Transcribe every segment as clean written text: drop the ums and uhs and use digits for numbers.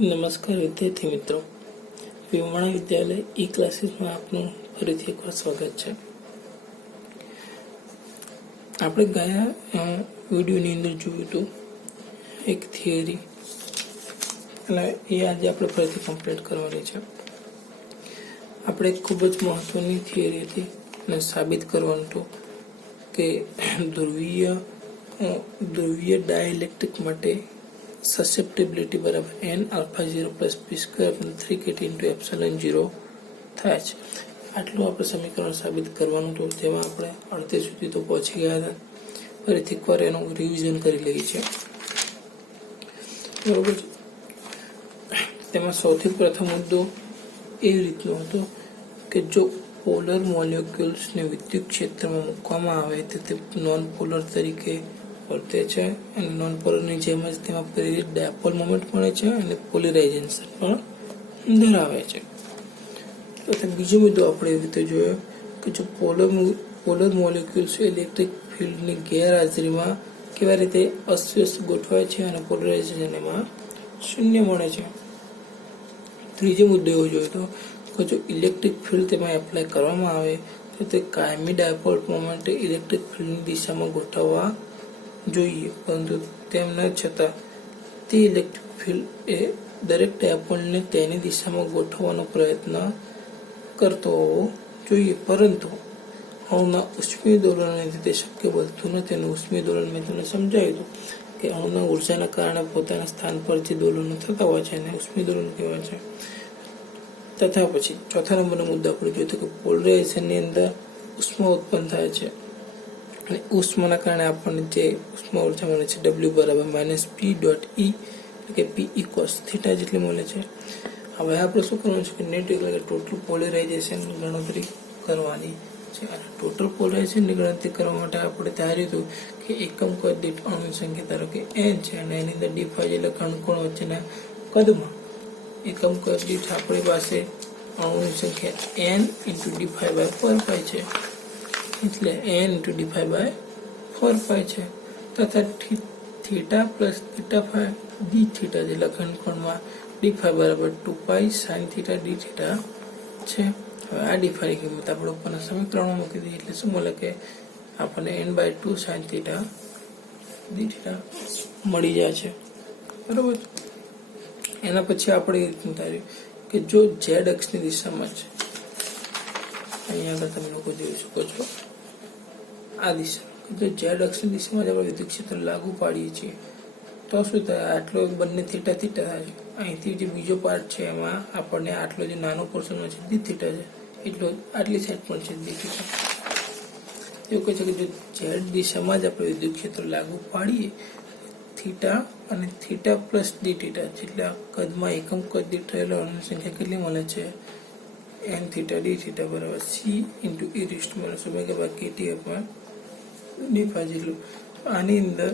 નમસ્કાર વિદ્યાર્થી મિત્રો, વિમણા વિદ્યાલય ઈ ક્લાસીસમાં આપનું ફરીથી એકવાર સ્વાગત છે. આપણે ગયા વિડીયોની અંદર જોયું હતું એક થિયરી, એટલે એ આજે આપણે ફરીથી કમ્પ્લીટ કરવાની છે. આપણે ખૂબ જ મહત્વની થિયરી હતી અને સાબિત કરવાનું હતું કે ધ્રુવીય ડાયઇલેક્ટ્રિક માટે સસેપ્ટિબિલિટી બરાબર n alpha 0 plus p square 3kt into epsilon 0 થાય છે. આટલું આપણે સમીકરણ સાબિત કરવાનું હતું, જેમાં આપણે અડધે સુધી તો પહોંચી ગયા હતા. ફરીથી એકવાર એનું રિવિઝન કરી લઈએ છીએ, બરોબર છે. તેમાં સૌથી પ્રથમ મુદ્દો એ રીતનો હતો કે જો પોલર મોલેક્યુલ્સને વિદ્યુત ક્ષેત્રમાં મૂકવામાં આવે તો તે નોન પોલર તરીકે વર્તે છે, અને નોન પોલરની જેમ જ તેમાં પ્રેરિત ડાયપોલ મોમેન્ટ મળે છે અને પોલરાઇઝેશન પણ ધરાવે છે. તો બીજો મુદ્દો આપણે એવી રીતે જોયો કે જો પોલર મોલેક્યુલ્સ ઇલેક્ટ્રિક ફિલ્ડની ગેરહાજરીમાં કેવા રીતે અસ્વસ્થ ગોઠવાય છે અને પોલરાઇઝેશન એમાં શૂન્ય મળે છે. ત્રીજો મુદ્દો એવો જોયો હતો કે જો ઇલેક્ટ્રિક ફિલ્ડ તેમાં એપ્લાય કરવામાં આવે તો તે કાયમી ડાયપોલ મોમેન્ટ ઇલેક્ટ્રિક ફિલ્ડની દિશામાં ગોઠવવા જોઈએ, પરંતુ તેમ ન છતાં તે ઇલેક્ટ્રિક ફિલ્ડ એ દરેક ડાયપોલને તેની દિશામાં ગોઠવવાનો પ્રયત્ન કરતો હોવો જોઈએ, પરંતુ અણુના ઉષ્મીય દોલનને લીધે શક્ય બનતું નથી. અને ઉષ્મીય દોલન મેં તમને સમજાવ્યું હતું કે અણુના ઉર્જાના કારણે પોતાના સ્થાન પર જે દોલનો થતા હોય છે એને ઉષ્મીય દોલન કહેવાય છે. તથા પછી ચોથા નંબરનો મુદ્દો આપણે જોયો કે પોલરાઇઝેશનની અંદર ઉષ્મા ઉત્પન્ન થાય છે, અને ઉષ્માના કારણે આપણને જે ઉષ્મા ઉર્જા મળે છે W બરાબર -P.E એટલે કે P cos થીટા જેટલી મળે છે. હવે આપણે શું કરવાનું છે કે નેટ એટલે કે ટોટલ પોલરાઇઝેશન ગણતરી કરવાની છે. અને ટોટલ પોલરાઇઝેશનની ગણતરી કરવા માટે આપણે ધાર્યું હતું કે એકમ કદ દીઠ અણુની સંખ્યા ધારો કે n છે, અને એની અંદર d5 એટલે ઘનકોણ વચ્ચેના કદમાં એકમ કદ દીઠ આપણી પાસે અણુની સંખ્યા n × d5/4π છે, એટલે n × d5/4π છે. તથા theta plus theta phi D theta જેટલા ઘનકોણમાં d5 બરાબર 2π sin થીટા ડી થીટા છે. હવે આ d5 ની કિંમત આપણે ઉપરના સમીકરણમાં મૂકી દઈએ એટલે શું મળે કે આપણને n/2 sin theta D theta મળી જાય છે, બરોબર. એના પછી આપણે એ રીતનું ધાર્યું કે જો z અક્ષની દિશામાં છે, અહીંયા આગળ તમે લોકો જોઈ શકો છો આ દિશા, જો z અક્ષની દિશામાં જ આપણે વિદ્યુત ક્ષેત્ર લાગુ પાડીએ છીએ તો શું થાય, આટલો બંને થીટા થીટા થાય છે. અહીંથી જે બીજો પાર્ટ છે એમાં આપણને આટલો જે નાનો પોર્શન છે ડી થીટા છે, એટલો આટલી સાઈડ પણ છે ડી થીટા. એવું કહે છે કે જો z દિશામાં જ આપણે વિદ્યુત ક્ષેત્ર લાગુ પાડીએ થીટા અને થીટા પ્લસ ડી થીટા જેટલા કદમાં એકમ કદ દીઠ રહેલો અણુની સંખ્યા કેટલી મળે છે, n થીટા ડી થીટા બરાબર c × e⁻ d5 જેટલું. આની અંદર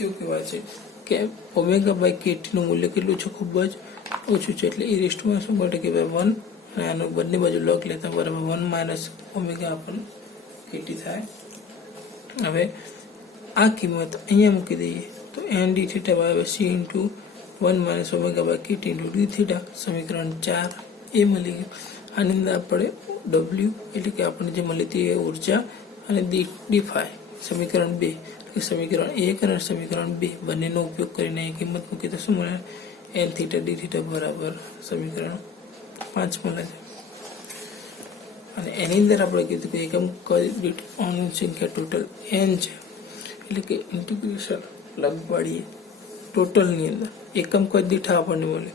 એવું કહેવાય છે કે ω/kT નું મૂલ્ય કેટલું છે, ખૂબ જ ઓછું છે, એટલે e⁻ શું મળે કે 1, અને આનો બંને બાજુ log લેતા બરાબર 1 - ω આપણને kT થાય. હવે આ કિંમત અહીંયા મૂકી દઈએ તો n d θ બરાબર c × 1 - ω/kT × d θ, સમીકરણ 4 એ મળી ગયું. આની અંદર આપણે W એટલે કે આપણને જે મળી હતી એ ઉર્જા અને d5 સમીકરણ 2 એટલે સમીકરણ 1 અને સમીકરણ 2 બંનેનો ઉપયોગ કરીને એ કિંમત મૂકી તો શું મળે, n θ d θ બરાબર સમીકરણ 5 મળે છે. અને એની અંદર આપણે કીધું કે એકમ કદ દીઠ અણુની સંખ્યા ટોટલ n છે, એટલે કે ઇન્ટિગ્રેશન લાગુ પાડીએ ટોટલની અંદર એકમ કદ દીઠ આપણને મળે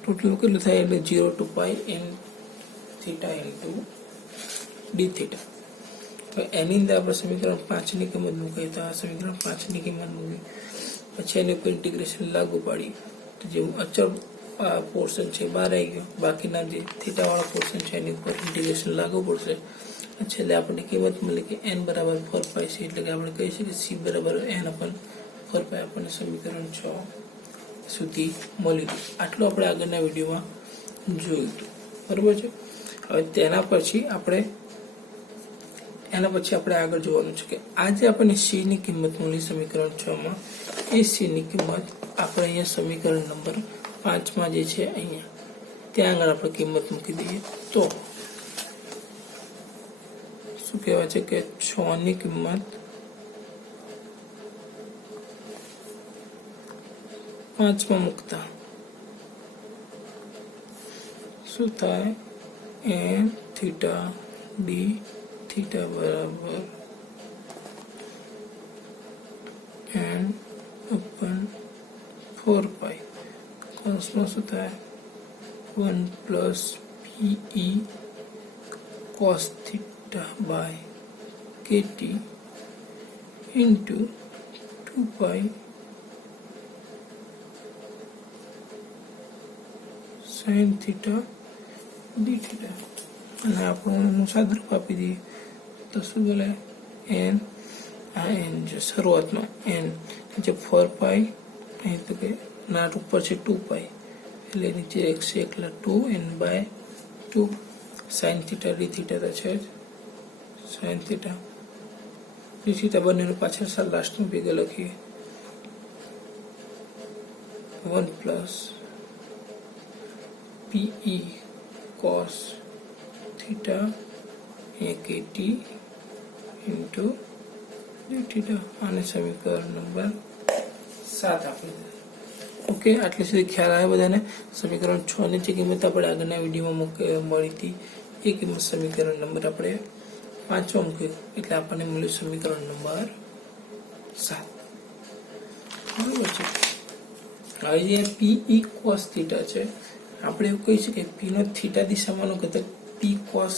ટોટલ કેટલું થાય, એટલે 0 to π n theta × d theta. તો એની અંદર આપણે સમીકરણ 5 ની કિંમત મૂકીએ તો આ સમીકરણ 5 ની કિંમત મૂકી પછી એની ઉપર ઇન્ટિગ્રેશન લાગુ પાડીએ તો જે અચળ પોર્શન છે બહાર આવી ગયો, બાકીના જે થીટાવાળા પોર્શન છે એની ઉપર ઇન્ટિગ્રેશન લાગુ પડશે. છેલ્લે આપણને કિંમત મળી કે n બરાબર 4π છે, એટલે કે આપણે કહી શકીએ c બરાબર n/4π આપણને સમીકરણ 6 સુધી મળી ગયું. આટલું આપણે આગળના વિડીયોમાં જોયું હતું, બરોબર છે. હવે એના પછી આપણે આગળ જોવાનું છે કે આજે આપણને c ની કિંમત મળી સમીકરણ 6 માં, એ c ની કિંમત આપણે અહીંયા સમીકરણ નંબર 5 જે છે અહીંયા ત્યાં આગળ આપણે કિંમત મૂકી દઈએ તો શું કહેવાય છે કે 6 ની કિંમત 5 મૂકતા શું થાય n થીટા ડી થીટા બરાબર n upon 4 કૌંસમાં શું થાય 1 plus PE cos theta by KT into 2 sin theta d theta અને આપણું સાદરૂપ આપી દઈએ તો શું બોલે n આ n જે શરૂઆતમાં n નીચે 4 અહીં તો કે નાટ ઉપર છે 2 એટલે નીચે x એકલા 2 n by 2 sin theta d theta તો છે જ sin theta d theta બંનેનું પાછળ લાસ્ટનું ભેગા લખીએ 1 plus PE cos theta KT into d theta આને સમીકરણ નંબર 7 આપી દે ઓકે આટલે સુધી ખ્યાલ આવે બધાને સમીકરણ 6 ની જે કિંમત આપણે આગળના વિડીયોમાં મળી હતી એ કિંમત સમીકરણ નંબર આપણે 5 મૂક્યું એટલે આપણને મળ્યું સમીકરણ નંબર 7 બરાબર છે હવે જે PE cos theta છે આપણે એવું કહી શકીએ P નો થીટા દિશામાંનો ઘટક P cos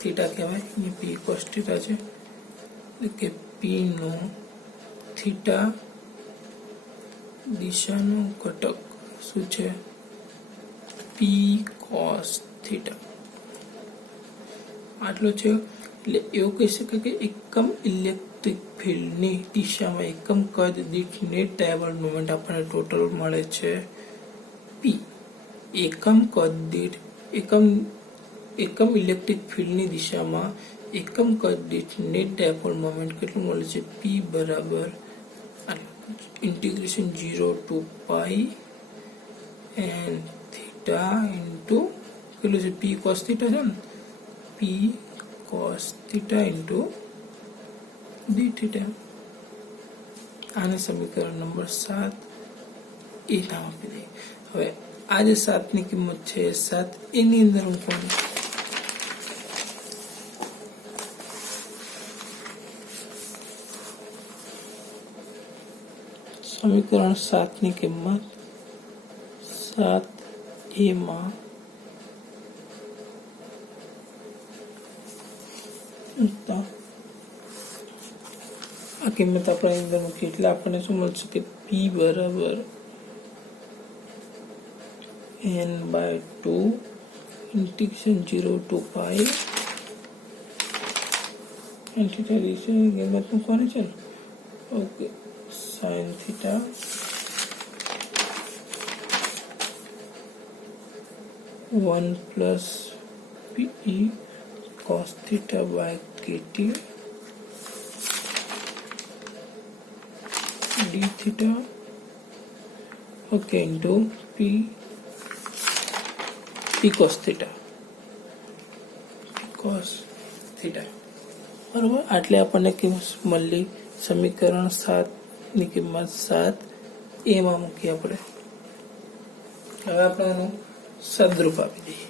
theta કહેવાય અહીંયા P cos theta છે એટલે કે P નો થીટા દિશાનો ઘટક શું છે P cos theta આટલો છે એટલે એવું કહી શકાય કે એકમ ઇલેક્ટ્રિક ફિલ્ડની દિશામાં એકમ કદ દીઠ નેટ ડાયવર્જ મોમેન્ટ આપણને ટોટલ મળે છે P એકમ કદ દીઠ એકમ ઇલેક્ટ્રિક ફિલ્ડની દિશામાં એકમ કદ દીઠ નેટ ડાયપોલ મોમેન્ટ કેટલું મળે છે P બરાબર integration 0 to pi n theta into કેટલું છે P cos theta છે ને P cos theta into d theta આને સમીકરણ નંબર 7 એ નામ આપી દઈએ હવે આ જે 7 ની કિંમત છે 7 એની અંદર હું કોણ સમીકરણ 7 ની કિંમત 7a માં આ કિંમત આપણે અંદર મૂકી એટલે આપણને શું મળશે કે P બરાબર n by 2 integration 0 to pi n theta दिशा किंमत મૂકવાની છે okay sin theta one plus PE cos theta by KT d theta okay into P cos theta બરોબર આટલે આપણને કિંમત મળી સમીકરણ 7 ની કિંમત 7 a માં મૂકી આપણે હવે આપણે આનું સદરૂપ આપી દઈએ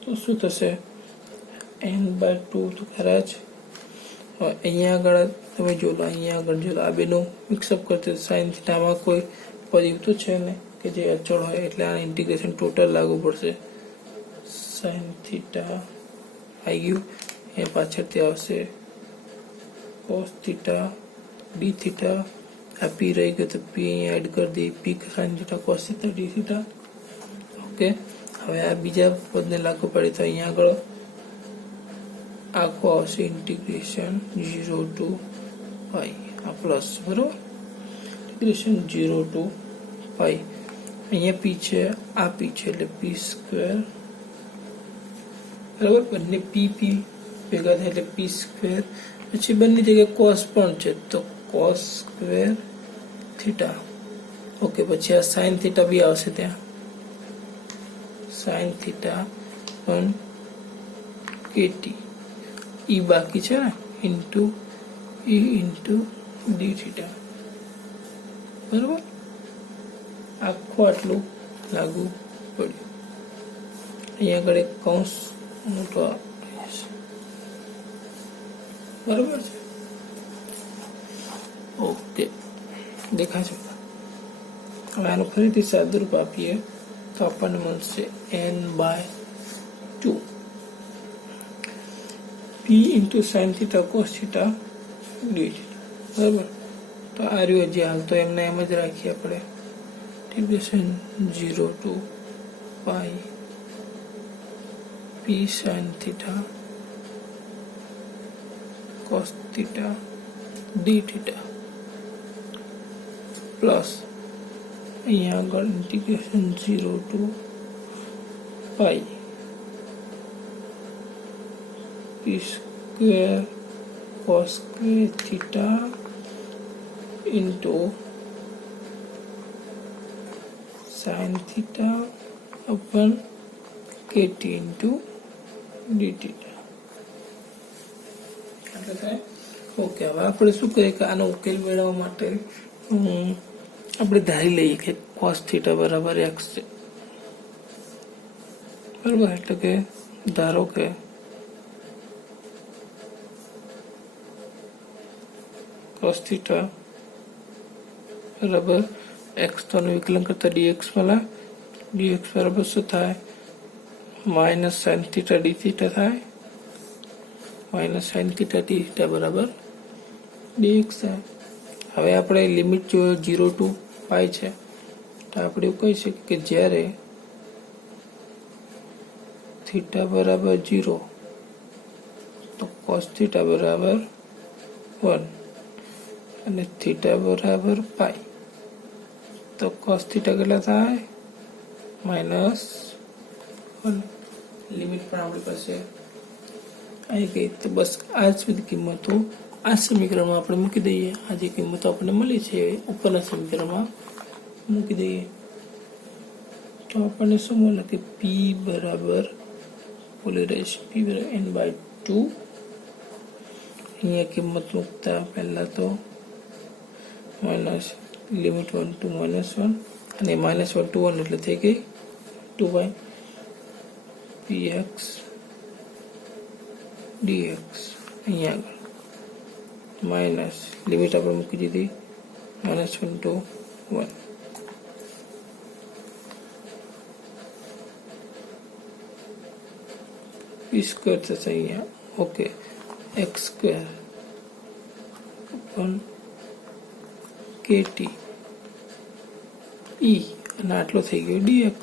તો શું થશે n by 2 તો ખરા જ અહીંયા આગળ તમે જોલો અહીંયા આગળ જોલો આ બેનું મિક્સઅપ કરતી sin theta માં કોઈ પદ તો છે ને કે જે અચળ હોય એટલે આ ઇન્ટિગ્રેશન ટોટલ લાગુ પડશે sin theta આવી ગયું એ પાછળથી આવશે cos theta d theta આ p રહી ગયો તો p અહીંયા એડ કરી દઈએ p sin theta cos theta d theta okay હવે આ બીજા પદને લાગુ પડે તો અહીંયા આગળ આખો આવશે ઇન્ટિગ્રેશન 0 to pi આ પ્લસ બરોબર ઇન્ટિગ્રેશન 0 to pi અહીંયા p છે આ p છે એટલે p સ્ક્વેર બરાબર બંને p ભેગા થાય એટલે p સ્ક્વેર પછી બંને જગ્યાએ cos પણ છે તો cos સ્ક્વેર થીટા ઓકે, પછી આ સાઇન થીટા બી આવશે ત્યાં, સાઇન થીટા પણ કેટી ઈ બાકી છે ને, ઇન્ટુ ઈ ઇન્ટુ ડી થીટા, બરોબર. આખું આટલું લાગુ પડ્યું. અહીંયા આગળ એક કૌંસ મોટો બરોબર છે. ઓકે, દેખાશે. હવે આનું ફરીથી સાદુરૂપ આપીએ તો આપણને મળશે n/2 p into sine theta cos theta D theta, બરાબર. તો આ રહ્યું જે હાલ તો એમને એમ જ રાખીએ આપણે, integration 0 to pi p sin theta cos theta d theta plus અહીંયા આગળ integration 0 to pi p square cos square theta into sin theta upon kt into d theta. Okay, હવે આપણે શું કરીએ કે આનો ઉકેલ મેળવવા માટે આપણે ધારી લઈએ કે cos theta બરાબર x છે, બરાબર. એટલે કે ધારો કે cos theta બરાબર x તો વિકલન કરતા dx મળે, dx બરાબર શું થાય, minus sine theta D theta થાય, minus sine theta D theta બરાબર dx થાય. હવે આપણે લિમિટ જો 0 to પાઈ છે તો આપણે એવું કહી શકીએ કે જ્યારે થીટા બરાબર 0 તો cos થીટા બરાબર 1 અને થીટા બરાબર પાઈ તો cos થીટા કેટલા થાય, -1. લિમિટ પણ આપણી પાસે આવી ગઈ. તો બસ આ જ બધી કિંમતો આ સમીકરણમાં આપણે મૂકી દઈએ. આ જે કિંમતો આપણને મળી છે ઉપરના સમીકરણમાં મૂકી દઈએ તો આપણને શું મળે કે p બરાબર પોલેરાઇઝ p બરાબર n/2. અહીંયા કિંમત મૂકતા પહેલા તો માઇનસ લિમિટ 1 to -1 અને -1 to 1 એટલે થઈ ગઈ 2y px dx. અહીંયા આગળ માઇનસ લિમિટ આપણે મૂકી દીધી -1 to 1. p સ્ક્વેર થશે અહીંયા, ઓકે, x સ્ક્વેર પણ kt e અને આટલો થઈ ગયો dx.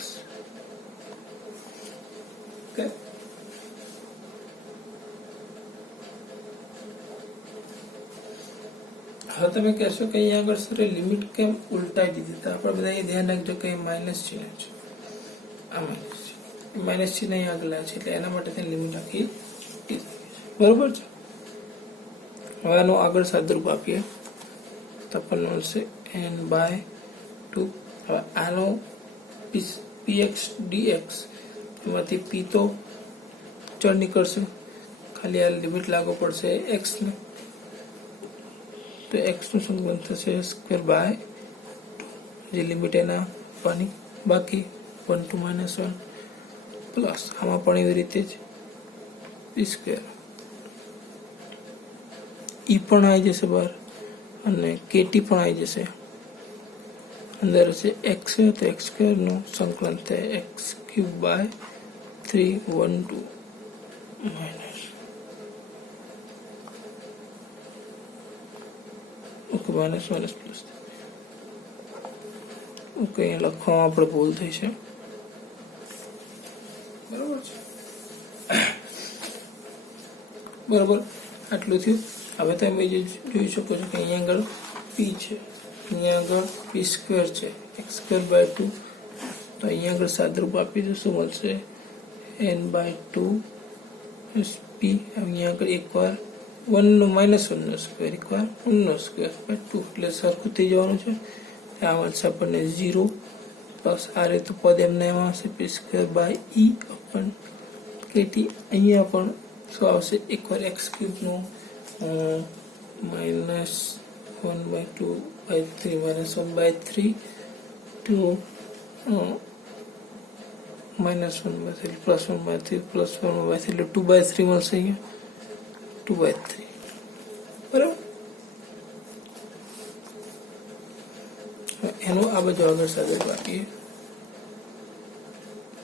હવે તમે કહેશો કે અહીંયા આગળ સર લિમિટ કેમ ઉલટાઈ દીધી? તો આપણે બધા એ ધ્યાન રાખજો કે માઇનસ ચિહ્ન છે, આ માઇનસ છે, માઇનસ ચિહ્ન અહીં આગળ છે એટલે એના માટે લિમિટ આખી બરોબર છે. હવે આનો આગળ સાદુરૂપ આપીએ તો આપણને મળશે n/2. હવે આનો px dx એમાંથી p તો ચલ નીકળશે, ખાલી આ લિમિટ લાગુ પડશે x ને, તો x નું સંકલન થશે સ્ક્વેર બાય જે લિમિટ એના આપવાની બાકી 1 to -1 પ્લસ આમાં પણ એવી રીતે જ p સ્ક્વેર e પણ આવી જશે બહાર અને kt પણ આવી જશે અંદર હશે x તો x સ્ક્વેર નું સંકલન થાય x³ by 3 1 2 minus, okay, minus minus plus. Okay, અહીંયા લખવામાં આપણે ભૂલ થઈ છે, બરોબર છે, બરોબર. આટલું થયું. હવે તમે જોઈ શકો છો કે અહીંયા આગળ p છે, અહીંયા આગળ p સ્ક્વેર છે, x² બાય 2. તો અહીંયા આગળ સાદુરૂપ આપી દો શું મળશે, n/2 p. અહીંયા આગળ એકવાર 1 નો -1 નો સ્ક્વેર, એકવાર 1 નો સ્ક્વેર બાય 2 એટલે સરખું થઈ જવાનું છે. આ મળશે આપણને 0 પ્લસ આ રીતે પદ એમને એમાં આવશે પી સ્ક્વેર બાય ઈ અપન કેટી. અહીંયા પણ શું આવશે એકવાર એક્સ ક્યુબનું -1/2/3 -1/3 ટુ -1/3 +1/3 +1/3 એટલે 2/3 મળશે. અહીંયા 2/3 બરાબર. એનું આ બધું આગળ સાથે બાકી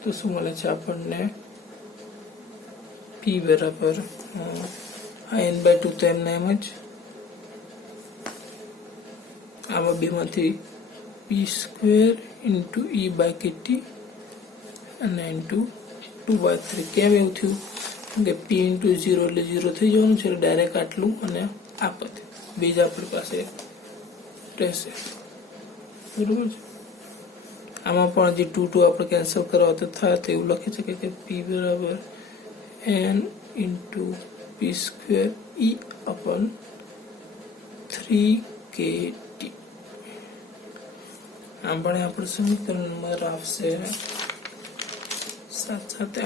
તો શું મળે છે આપણને p બરાબર n/2 તો એમને એમ જ આમાં બેમાંથી p² into e by KT અને ઇન્ટુ 2/3. કેમ એવું થયું કે p ઇન્ટુ 0 એટલે 0 થઈ જવાનું છે, ડાયરેક્ટ આટલું અને આ પદ બે જ આપણી પાસે રહેશે. બરોબર છે. આમાં પણ જે 2 આપણે કેન્સલ કરવા તો થાય તો એવું લખી શકે કે p બરાબર n into p² e અપન 3kt. આમ પણ આપણે સમીકરણ નંબર આવશે 7 7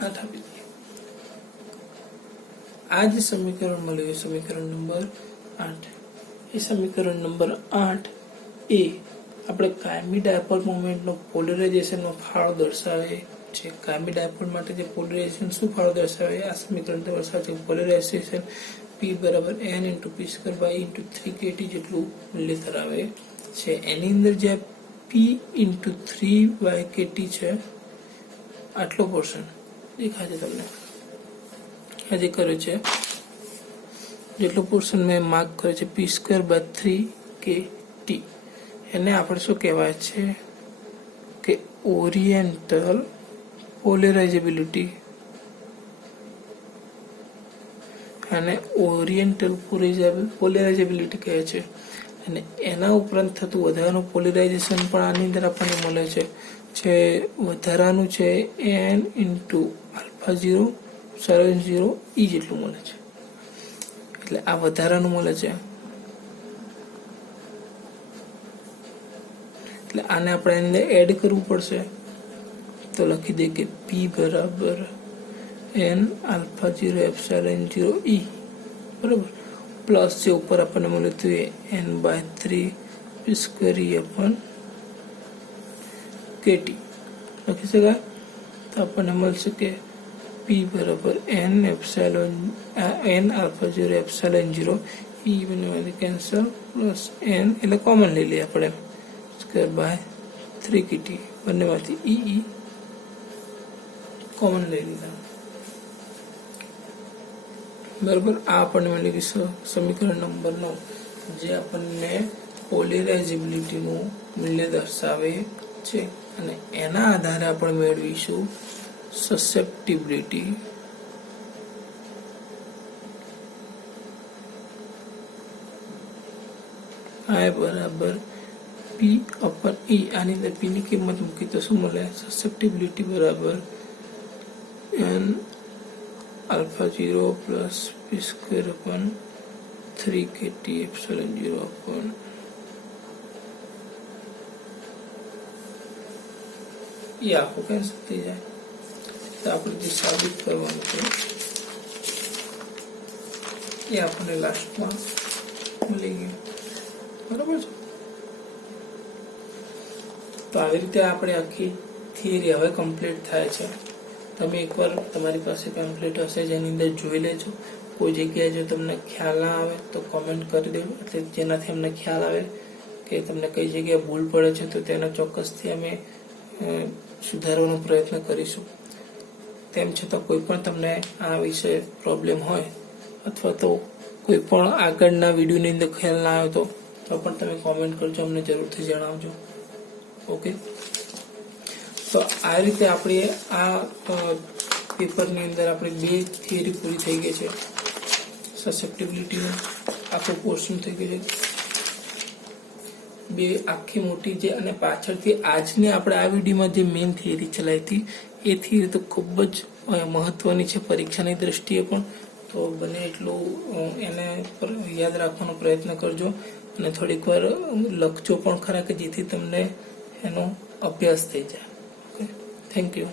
8 આપી દઈએ. આ જે સમીકરણ મળ્યું એ સમીકરણ નંબર 8. એ સમીકરણ નંબર 8 એ આપણે કાયમી ડાયપોલ મોમેન્ટનો પોલરાઇઝેશનનો ફાળો દર્શાવે છે. કાયમી ડાયપોલ માટે જે પોલરાઇઝેશન શું ફાળો દર્શાવે આ સમીકરણ દર્શાવે છે. પોલરાઇઝેશન p બરાબર n into p² by into 3kt જેટલું મૂલ્ય ધરાવે છે. એની અંદર જે p ઇન્ટુ 3/kt છે આટલો પોર્શન દેખાય છે તમને. આજે કર્યો છે જેટલો પોર્શન મેં માર્ક કર્યો છે p² બાય 3kt. એને આપણે શું કહેવાય છે કે ઓરિએન્ટલ પોલરાઇઝેબિલિટી. અને ઓરિએન્ટલ પોલરાઇઝેબિલિટી કહે છે. અને એના ઉપરાંત થતું વધારાનું પોલરાઇઝેશન પણ આની અંદર આપણને મળે છે. જે વધારાનું છે n ઇન્ટુ α0 0 e જેટલું મળે છે. એટલે આ વધારાનું મળે છે. એટલે આને આપણે એને એડ કરવું પડશે. તો લખી દે કે p બરાબર n α0 ε0 e બરાબર પ્લસ જે ઉપર આપણને મળ્યું હતું એ n/3 p² e અપન kt લખી શકાય. તો આપણને મળશે કે p બરાબર n α0 ε0 e બંનેમાંથી કેન્સલ પ્લસ n એટલે કોમન લઈ લઈએ આપણે સ્ક્વેર બાય 3kt બંનેમાંથી e કોમન લઈ લીધા. બરાબર. આ આપણને મળી ગયું સમીકરણ નંબર 9 જે આપણને પોલરાઇઝેબિલિટીનું મૂલ્ય દર્શાવે છે. અને એના આધારે આપણે મેળવીશું સસેપ્ટિબિલિટી. I બરાબર p અપન e. આની અંદર p ની કિંમત મૂકી તો શું મળે? સસેપ્ટિબિલિટી બરાબર n α0 પ્લસ p² અપન 3kt ε0 અપન એ આખું કેન્સલ થઈ જાય. તો આપણે જે સાબિત કરવાનું છે એ આપણને લાસ્ટમાં મળી ગયું. બરાબર છે. તો આવી રીતે આપણે આખી થિયરી હવે કમ્પ્લીટ થાય છે. તમે એકવાર તમારી પાસે પેમ્પલેટ હશે જેની અંદર જોઈ લેજો. કોઈ જગ્યાએ જો તમને ખ્યાલ ના આવે તો કોમેન્ટ કરી દેજો, એટલે જેનાથી અમને ખ્યાલ આવે કે તમને કઈ જગ્યાએ ભૂલ પડે છે તો તેનો ચોક્કસથી અમે સુધારવાનો પ્રયત્ન કરીશું. તેમ છતાં કોઈ પણ તમને આ વિશે પ્રોબ્લેમ હોય અથવા તો કોઈ પણ આગળના વિડીયોની અંદર ખ્યાલ ના આવ્યો તો પણ તમે કોમેન્ટ કરજો, અમને જરૂરથી જણાવજો. ઓકે. તો આ રીતે આપણે આ પેપરની અંદર આપણે બે થિયરી પૂરી થઈ ગઈ છે. સસેપ્ટિબિલિટીનું આખું પોર્શન થઈ ગયું છે. બે આખી મોટી જે અને પાછળથી આજની આપણે આ વિડીયોમાં જે મેઇન થિયરી ચલાવી હતી એ થિયરી તો ખૂબ જ મહત્વની છે પરીક્ષાની દ્રષ્ટિએ પણ. તો બને એટલું એને યાદ રાખવાનો પ્રયત્ન કરજો. અને થોડીક વાર લખજો પણ ખરા કે જેથી તમને એનો અભ્યાસ થઈ જાય. Okay, thank you.